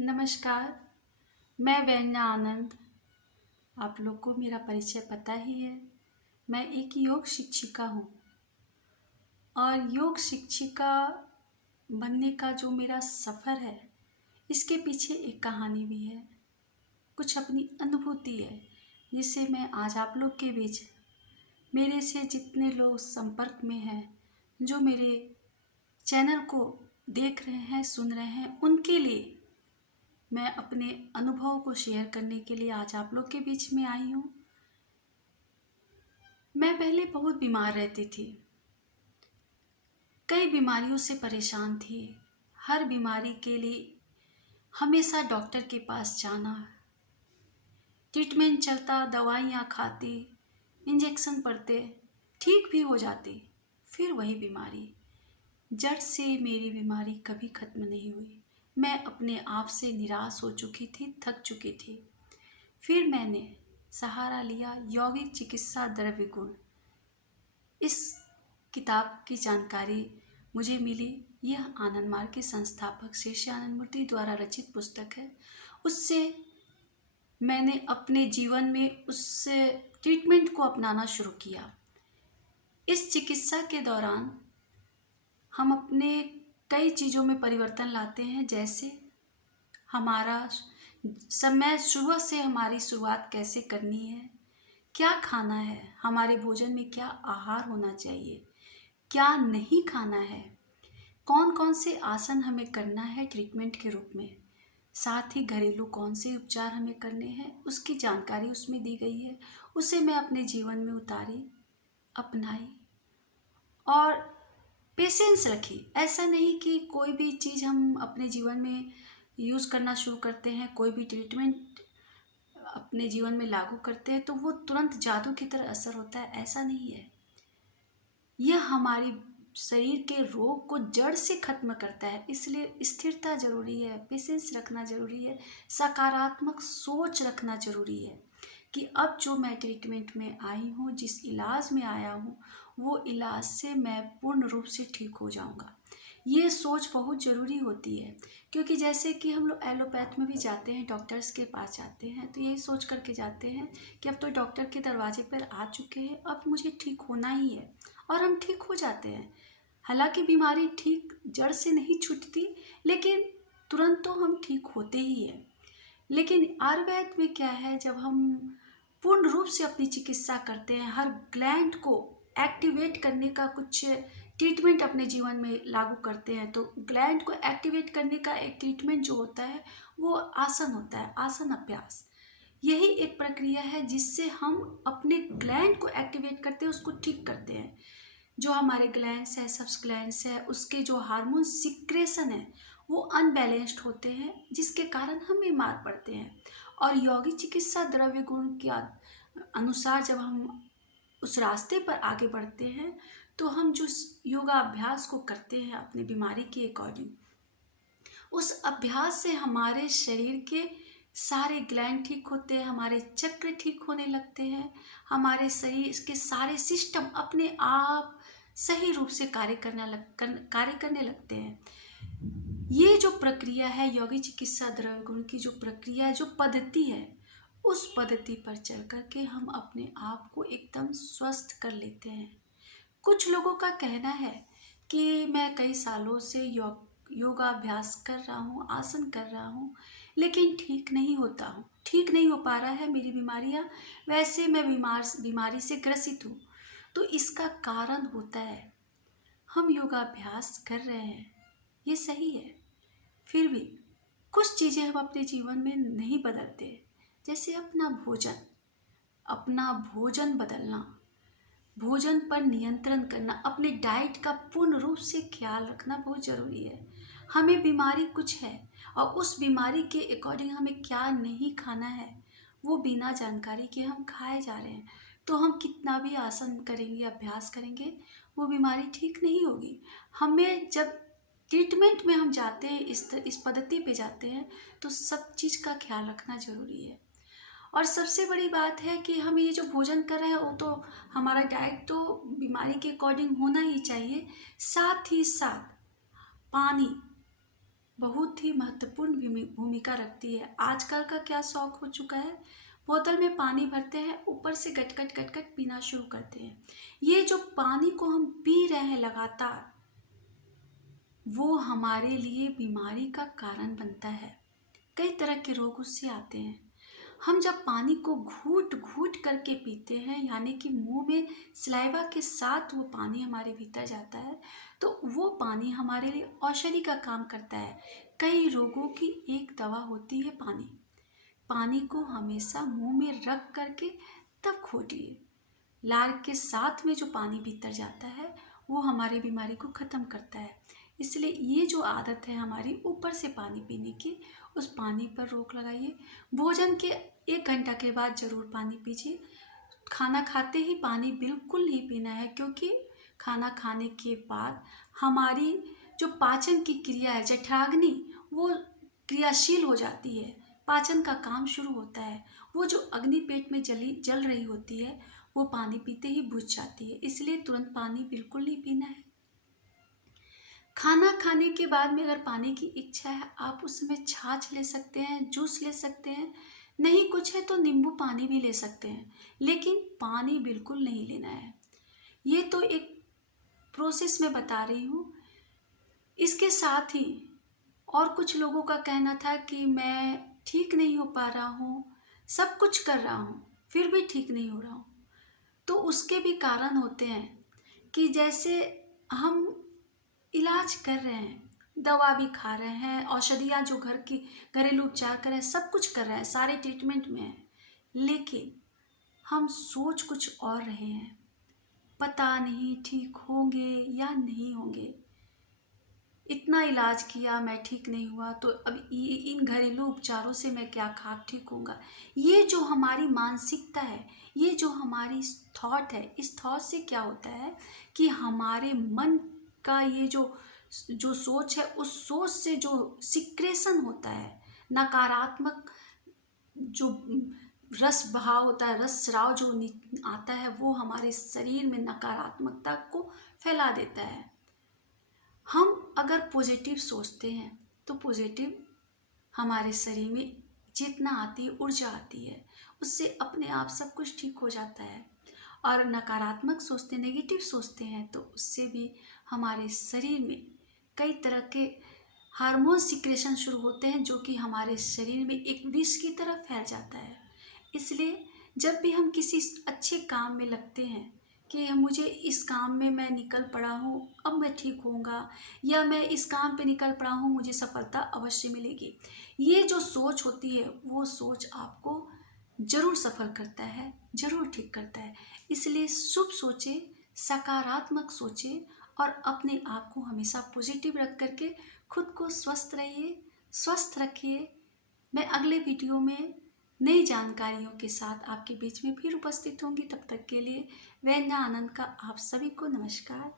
नमस्कार, मैं वैन्या आनंद। आप लोग को मेरा परिचय पता ही है। मैं एक योग शिक्षिका हूँ और योग शिक्षिका बनने का जो मेरा सफ़र है, इसके पीछे एक कहानी भी है, कुछ अपनी अनुभूति है, जिसे मैं आज आप लोग के बीच मेरे से जितने लोग संपर्क में हैं, जो मेरे चैनल को देख रहे हैं, सुन रहे हैं, उनके लिए मैं अपने अनुभव को शेयर करने के लिए आज आप लोग के बीच में आई हूँ। मैं पहले बहुत बीमार रहती थी, कई बीमारियों से परेशान थी। हर बीमारी के लिए हमेशा डॉक्टर के पास जाना, ट्रीटमेंट चलता, दवाइयाँ खाती, इंजेक्शन पड़ते, ठीक भी हो जाती, फिर वही बीमारी। जड़ से मेरी बीमारी कभी ख़त्म नहीं हुई। मैं अपने आप से निराश हो चुकी थी, थक चुकी थी। फिर मैंने सहारा लिया यौगिक चिकित्सा द्रव्य गुण। इस किताब की जानकारी मुझे मिली। यह आनंद मार्ग के संस्थापक श्री श्री आनंद मूर्ति द्वारा रचित पुस्तक है। उससे मैंने अपने जीवन में उस ट्रीटमेंट को अपनाना शुरू किया। इस चिकित्सा के दौरान हम अपने कई चीज़ों में परिवर्तन लाते हैं, जैसे हमारा समय, सुबह से हमारी शुरुआत कैसे करनी है, क्या खाना है, हमारे भोजन में क्या आहार होना चाहिए, क्या नहीं खाना है, कौन कौन से आसन हमें करना है ट्रीटमेंट के रूप में, साथ ही घरेलू कौन से उपचार हमें करने हैं, उसकी जानकारी उसमें दी गई है। उसे मैं अपने जीवन में उतारी, अपनाई और पेशेंस रखी। ऐसा नहीं कि कोई भी चीज़ हम अपने जीवन में यूज़ करना शुरू करते हैं, कोई भी ट्रीटमेंट अपने जीवन में लागू करते हैं तो वो तुरंत जादू की तरह असर होता है, ऐसा नहीं है। यह हमारी शरीर के रोग को जड़ से खत्म करता है। इसलिए स्थिरता जरूरी है, पेशेंस रखना जरूरी है, सकारात्मक सोच रखना जरूरी है कि अब जो मैं ट्रीटमेंट में आई हूँ, जिस इलाज में आया हूँ, वो इलाज से मैं पूर्ण रूप से ठीक हो जाऊँगा। ये सोच बहुत ज़रूरी होती है, क्योंकि जैसे कि हम लोग एलोपैथ में भी जाते हैं, डॉक्टर्स के पास जाते हैं, तो यही सोच करके जाते हैं कि अब तो डॉक्टर के दरवाजे पर आ चुके हैं, अब मुझे ठीक होना ही है, और हम ठीक हो जाते हैं। हालांकि बीमारी ठीक जड़ से नहीं छूटती, लेकिन तुरंत तो हम ठीक होते ही हैं। लेकिन आयुर्वेद में क्या है, जब हम पूर्ण रूप से अपनी चिकित्सा करते हैं, हर ग्लैंड को एक्टिवेट करने का कुछ ट्रीटमेंट अपने जीवन में लागू करते हैं, तो ग्लैंड को एक्टिवेट करने का एक ट्रीटमेंट जो होता है वो आसन होता है, आसन अभ्यास। यही एक प्रक्रिया है जिससे हम अपने ग्लैंड को एक्टिवेट करते हैं, उसको ठीक करते हैं। जो हमारे ग्लैंड्स है, सब्स ग्लैंड्स है, उसके जो हार्मोन सिक्रेशन है वो अनबैलेंस्ड होते हैं, जिसके कारण हम बीमार पड़ते हैं। और यौगिक चिकित्सा द्रव्य गुण के अनुसार जब हम उस रास्ते पर आगे बढ़ते हैं, तो हम जो योगाभ्यास को करते हैं अपनी बीमारी के अकॉर्डिंग, उस अभ्यास से हमारे शरीर के सारे ग्लैंड ठीक होते हैं, हमारे चक्र ठीक होने लगते हैं, हमारे शरीर के सारे सिस्टम अपने आप सही रूप से कार्य करने लगते हैं। ये जो प्रक्रिया है यौगिक चिकित्सा द्रव्य गुण की, जो प्रक्रिया है, जो पद्धति है, उस पद्धति पर चल करके हम अपने आप को एकदम स्वस्थ कर लेते हैं। कुछ लोगों का कहना है कि मैं कई सालों से योगाभ्यास कर रहा हूँ, आसन कर रहा हूँ, लेकिन ठीक नहीं होता हूँ, ठीक नहीं हो पा रहा है मेरी बीमारियाँ, वैसे मैं बीमारी से ग्रसित हूँ। तो इसका कारण होता है, हम योगाभ्यास कर रहे हैं, ये सही है, फिर भी कुछ चीज़ें हम अपने जीवन में नहीं बदलते। जैसे अपना भोजन बदलना, भोजन पर नियंत्रण करना, अपने डाइट का पूर्ण रूप से ख्याल रखना बहुत ज़रूरी है। हमें बीमारी कुछ है और उस बीमारी के अकॉर्डिंग हमें क्या नहीं खाना है, वो बिना जानकारी के हम खाए जा रहे हैं। तो हम कितना भी आसन करेंगे, अभ्यास करेंगे, वो बीमारी ठीक नहीं होगी। हमें जब ट्रीटमेंट में हम जाते हैं, इस पद्धति पे जाते हैं, तो सब चीज़ का ख्याल रखना ज़रूरी है। और सबसे बड़ी बात है कि हम ये जो भोजन कर रहे हैं, वो तो हमारा डाइट तो बीमारी के अकॉर्डिंग होना ही चाहिए। साथ ही साथ पानी बहुत ही महत्वपूर्ण भूमिका रखती है। आजकल का क्या शौक हो चुका है, बोतल में पानी भरते हैं, ऊपर से गट गट गट गट पीना शुरू करते हैं। ये जो पानी को हम पी रहे हैं लगातार, वो हमारे लिए बीमारी का कारण बनता है। कई तरह के रोग उससे आते हैं। हम जब पानी को घूट घूट करके पीते हैं, यानी कि मुंह में सलाइवा के साथ वो पानी हमारे भीतर जाता है, तो वो पानी हमारे लिए औषधि का काम करता है। कई रोगों की एक दवा होती है पानी। पानी को हमेशा मुंह में रख करके तब घोटिए। लार के साथ में जो पानी भीतर जाता है वो हमारी बीमारी को ख़त्म करता है। इसलिए ये जो आदत है हमारी ऊपर से पानी पीने की, उस पानी पर रोक लगाइए। भोजन के 1 घंटा के बाद ज़रूर पानी पीजिए। खाना खाते ही पानी बिल्कुल नहीं पीना है, क्योंकि खाना खाने के बाद हमारी जो पाचन की क्रिया है, जठराग्नि, वो क्रियाशील हो जाती है। पाचन का काम शुरू होता है। वो जो अग्नि पेट में जल रही होती है, वो पानी पीते ही बुझ जाती है। इसलिए तुरंत पानी बिल्कुल नहीं पीना है। खाना खाने के बाद में अगर पानी की इच्छा है, आप उसमें छाछ ले सकते हैं, जूस ले सकते हैं, नहीं कुछ है तो नींबू पानी भी ले सकते हैं, लेकिन पानी बिल्कुल नहीं लेना है। ये तो एक प्रोसेस में बता रही हूँ। इसके साथ ही और कुछ लोगों का कहना था कि मैं ठीक नहीं हो पा रहा हूँ, सब कुछ कर रहा हूँ, फिर भी ठीक नहीं हो रहा हूँ। तो उसके भी कारण होते हैं कि जैसे हम इलाज कर रहे हैं, दवा भी खा रहे हैं, औषधियाँ जो घर की घरेलू उपचार कर रहे हैं, सब कुछ कर रहे हैं, सारे ट्रीटमेंट में हैं, लेकिन हम सोच कुछ और रहे हैं। पता नहीं ठीक होंगे या नहीं होंगे। इतना इलाज किया, मैं ठीक नहीं हुआ, तो अब इन घरेलू उपचारों से मैं क्या खा ठीक होऊंगा। ये जो हमारी मानसिकता है, ये जो हमारी थॉट है, इस थॉट से क्या होता है कि हमारे मन का ये जो सोच है, उस सोच से जो सिक्रेशन होता है, नकारात्मक जो रस बहाव होता है, रस स्राव जो आता है, वो हमारे शरीर में नकारात्मकता को फैला देता है। हम अगर पॉजिटिव सोचते हैं तो पॉजिटिव हमारे शरीर में चेतना आती है, ऊर्जा आती है, उससे अपने आप सब कुछ ठीक हो जाता है। और नकारात्मक सोचते, नेगेटिव सोचते हैं, तो उससे भी हमारे शरीर में कई तरह के हार्मोन सिक्रेशन शुरू होते हैं, जो कि हमारे शरीर में एक विष की तरह फैल जाता है। इसलिए जब भी हम किसी अच्छे काम में लगते हैं कि मुझे इस काम में मैं निकल पड़ा हूँ, अब मैं ठीक होऊंगा, या मैं इस काम पे निकल पड़ा हूँ, मुझे सफलता अवश्य मिलेगी, ये जो सोच होती है, वो सोच आपको जरूर सफल करता है, जरूर ठीक करता है। इसलिए शुभ सोचे, सकारात्मक सोचे और अपने आप को हमेशा पॉजिटिव रख करके खुद को स्वस्थ रहिए, स्वस्थ रखिए। मैं अगले वीडियो में नई जानकारियों के साथ आपके बीच में फिर उपस्थित होंगी। तब तक के लिए वैद्य आनंद का आप सभी को नमस्कार।